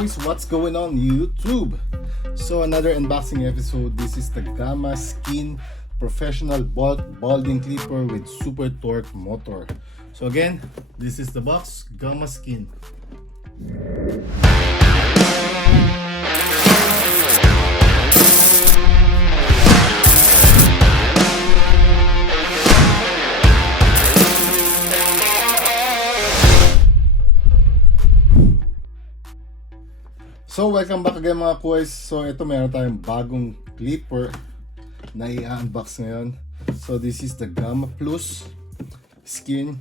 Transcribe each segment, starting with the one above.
quiz, what's going on YouTube? So another unboxing episode. This is the Gamma Skin Professional Balding Clipper with Super Torque Motor. So again, this is the box, Gamma Skin. So welcome back again mga kuys. So ito meron tayong bagong clipper na i-unbox ngayon. So this is the Gamma Plus Skin.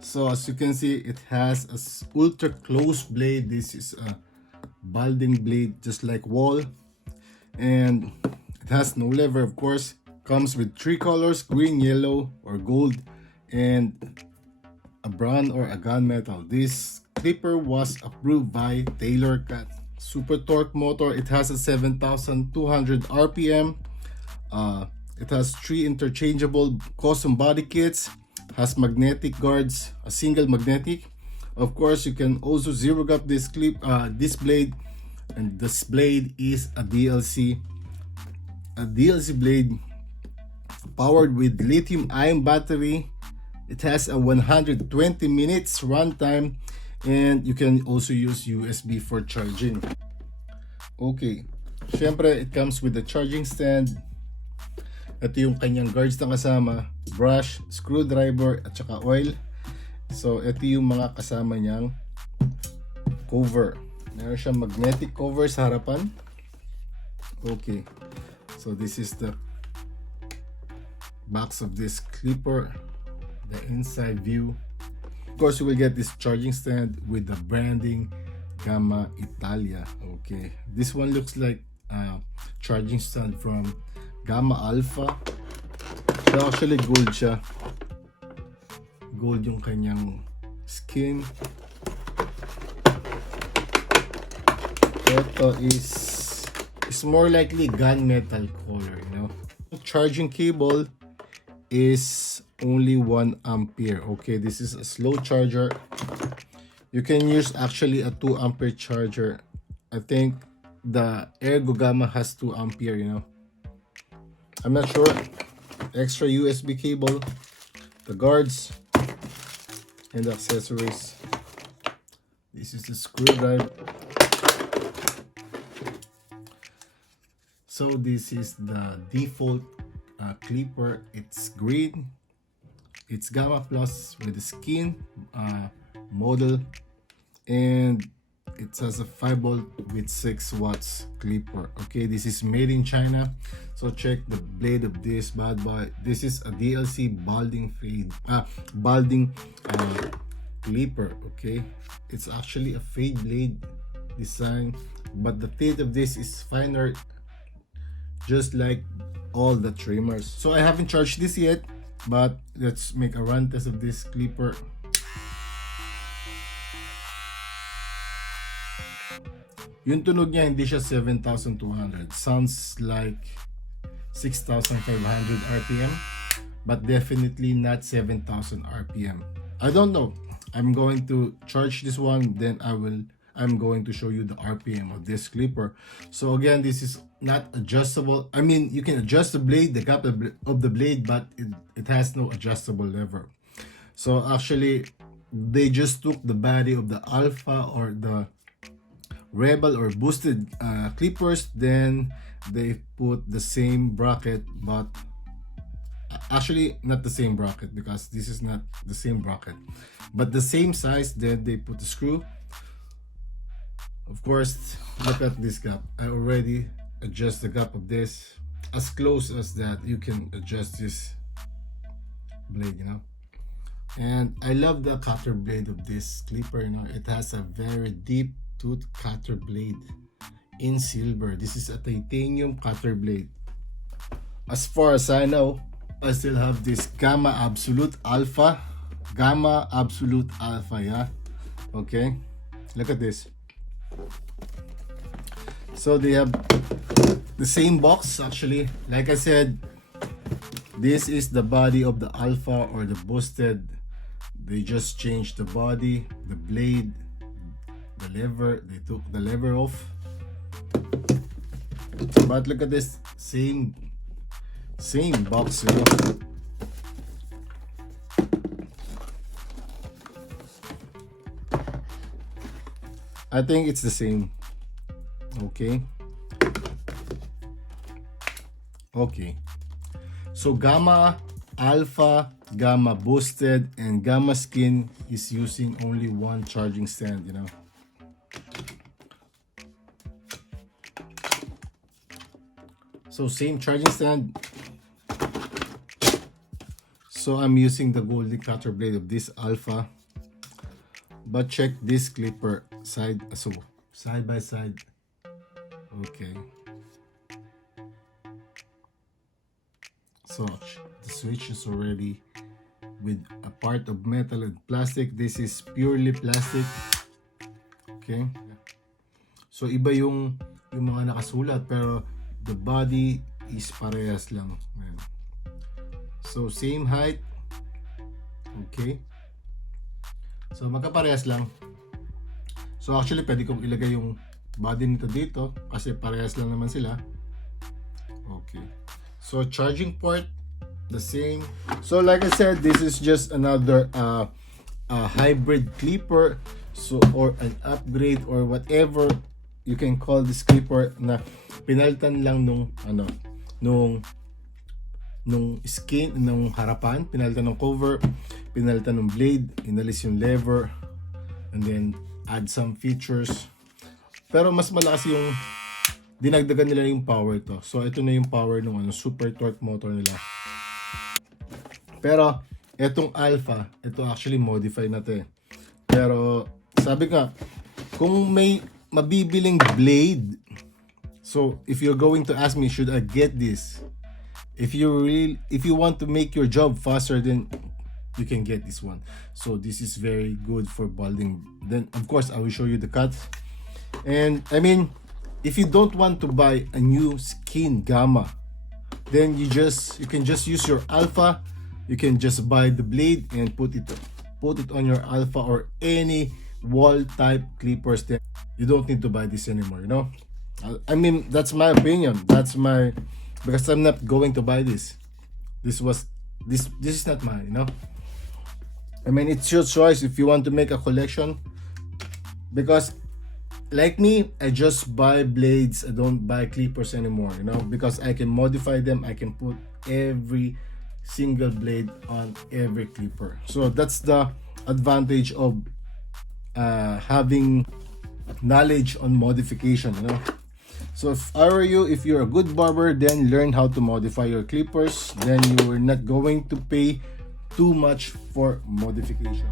So as you can see, it has a ultra close blade. This is a balding blade just like wall, and it has no lever, of course. Comes with 3 colors: green, yellow, or gold, and a brown or a gunmetal. This clipper was approved by Taylor Cat. Super torque motor. It has a 7,200 RPM. It has 3 interchangeable custom body kits. Has magnetic guards, a single magnetic. Of course, you can also zero gap this this blade, and this blade is a DLC blade powered with lithium-ion battery. It has a 120 minutes runtime, and you can also use USB for charging. Okay, syempre it comes with a charging stand. Ito yung kanyang guards na kasama, brush, screwdriver, at saka oil. So ito yung mga kasama niyang cover. Meron siyang magnetic cover sa harapan. Okay, so this is the box of this clipper, the inside view. Of course, you will get this charging stand with the branding Gamma Italia. Okay, this one looks like a charging stand from Gamma Alpha. So actually gold siya. Gold yung kanyang skin. Ito is more likely gunmetal color, you know. Charging cable is only 1 ampere. Okay, this is a slow charger. You can use actually a 2 ampere charger. I think the Ergo Gamma has 2 ampere, you know. I'm not sure. Extra USB cable, the guards, and the accessories. This is the screwdriver. So this is the default clipper. It's green. It's Gamma Plus with the skin model, and it has a 5V with 6W clipper. Okay, this is made in China. So check the blade of this bad boy. This is a DLC balding clipper. Okay, it's actually a fade blade design, but the teeth of this is finer, just like all the trimmers. So I haven't charged this yet, but let's make a run test of this clipper. Yung tunog niya, hindi siya 7,200. Sounds like 6,500 RPM, but definitely not 7,000 RPM. I don't know. I'm going to charge this one, then I'm going to show you the RPM of this clipper. So again, this is not adjustable. I mean, you can adjust the blade, the gap of the blade, but it has no adjustable lever. So actually, they just took the body of the Alpha or the Rebel or boosted clippers, then they put the same bracket, but actually not the same bracket, because this is not the same bracket, but the same size. Then they put the screw. Of course, look at this gap. I already adjust the gap of this as close as that you can adjust this blade, you know. And I love the cutter blade of this clipper, you know. It has a very deep tooth cutter blade in silver. This is a titanium cutter blade. As far as I know, I still have this Gamma Absolute Alpha. Gamma Absolute Alpha, yeah. Okay, look at this. So they have the same box actually. Like I said, this is the body of the Alpha or the boosted. They just changed the body, the blade, the the lever, they took the lever off. But look at this, same box, you know. I think it's the same. Okay. So Gamma, Alpha, Gamma Boosted, and Gamma Skin is using only one charging stand, you know. So same charging stand. So I'm using the golden cutter blade of this Alpha. But check this clipper side by side. Okay. So the switch is already with a part of metal and plastic. This is purely plastic. Okay. So iba yung mga nakasulat, pero the body is parehas lang. Ayan. So same height. Okay. So magkaparehas lang. So actually pwede kong ilagay yung body nito dito kasi parehas lang naman sila. Okay. So charging port, the same. So like I said, this is just another hybrid clipper, so or an upgrade or whatever you can call this clipper, na pinalitan lang nung skin, nung harapan, pinalitan ng cover, pinalitan ng blade, inalis yung lever, and then add some features. Pero mas malakas yung dinagdagan nila yung power to. So ito na yung power ng super torque motor nila. Pero etong Alpha, ito actually modify na to eh. Pero sabi nga, kung may mabibiling blade, so if you're going to ask me, should I get this? If you want to make your job faster, then you can get this one. So this is very good for balding. Then of course I will show you the cuts. And I mean, if you don't want to buy a new skin Gamma, then you can just use your Alpha. You can just buy the blade and put it on your Alpha or any wall type clippers. Then you don't need to buy this anymore, you know. I mean, that's my opinion. Because I'm not going to buy this. This is not mine, you know. I mean, it's your choice if you want to make a collection. Because like me, I just buy blades. I don't buy clippers anymore, you know, because I can modify them. I can put every single blade on every clipper. So that's the advantage of having knowledge on modification, you know. So if I were you, if you're a good barber, then learn how to modify your clippers. Then you are not going to pay too much for modifications.